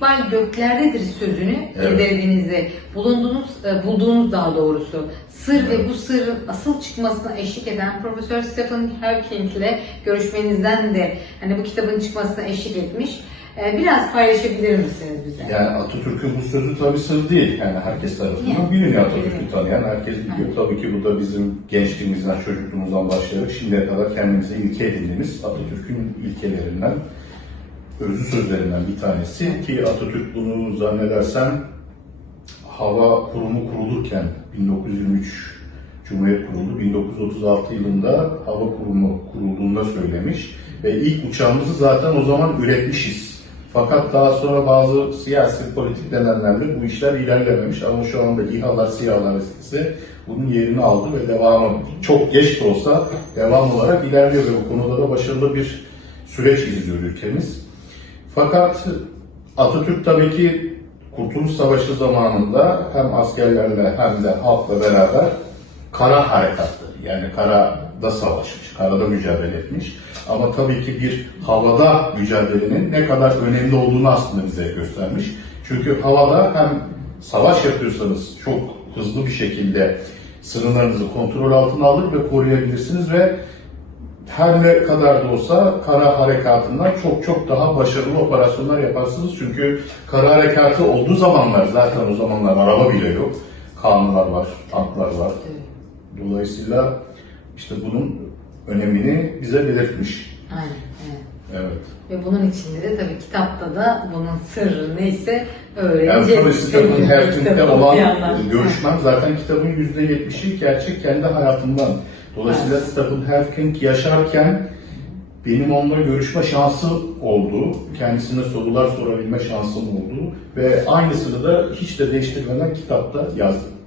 İstikbal göklerdedir sözünü Evet. ezberlediğinizde bulunduğunuz, e, bulduğunuz daha doğrusu sır ve bu sırrın asıl çıkmasına eşlik eden Profesör Stephen Hawking ile görüşmenizden de hani bu kitabın çıkmasına eşlik etmiş. E, Biraz paylaşabilir misiniz bize? Yani Atatürk'ün bu sözü tabii sır değil. Yani herkes tarafından Yani. biliniyor Atatürk'ü Evet. tanıyan. Herkes biliyor. Tabii ki bu da bizim gençliğimizden, çocukluğumuzdan başlayarak şimdiye kadar kendimize ilke edindiğimiz Atatürk'ün ilkelerinden, özü sözlerinden bir tanesi. Ki Atatürk bunu zannedersem hava kurumu kurulurken 1923 Cumhuriyet kuruldu. 1936 yılında hava kurumu kurulduğunda söylemiş. Ve ilk uçağımızı zaten o zaman üretmişiz. Fakat daha sonra bazı siyasi politik nedenlerle bu işler ilerlememiş ama şu anda İHA'lar, SİHA'lar ise bunun yerini aldı ve devamı çok geç de olsa devam olarak ilerliyor ve bu konuda da başarılı bir süreç izliyor ülkemiz. Fakat Atatürk tabii ki Kurtuluş Savaşı zamanında hem askerlerle hem de halkla beraber kara harekatı yani karada savaşmış, karada mücadele etmiş. Ama tabii ki bir havada mücadelenin ne kadar önemli olduğunu aslında bize göstermiş. Çünkü havada hem savaş yapıyorsanız çok hızlı bir şekilde sınırlarınızı kontrol altına alır ve koruyabilirsiniz ve her ne kadar da olsa kara harekatından çok çok daha başarılı operasyonlar yaparsınız. Çünkü kara harekatı olduğu zamanlar zaten o zamanlar araba bile yok. Kanunlar var, tanklar var. Dolayısıyla işte bunun önemini bize belirtmiş. Aynen. evet. Evet. Ve bunun içinde de tabii kitapta da bunun sırrı neyse Yani öğreneceğiz. tabii Stephen Hawking'de Kitabı olan okuyanlar. görüşmem zaten kitabın %70'i gerçek kendi hayatımdan. Dolayısıyla Evet. Stephen Hawking yaşarken benim onunla görüşme şansı oldu. Kendisine sorular sorabilme şansım oldu. Ve aynısını da hiç de değiştirmeden kitapta yazdım.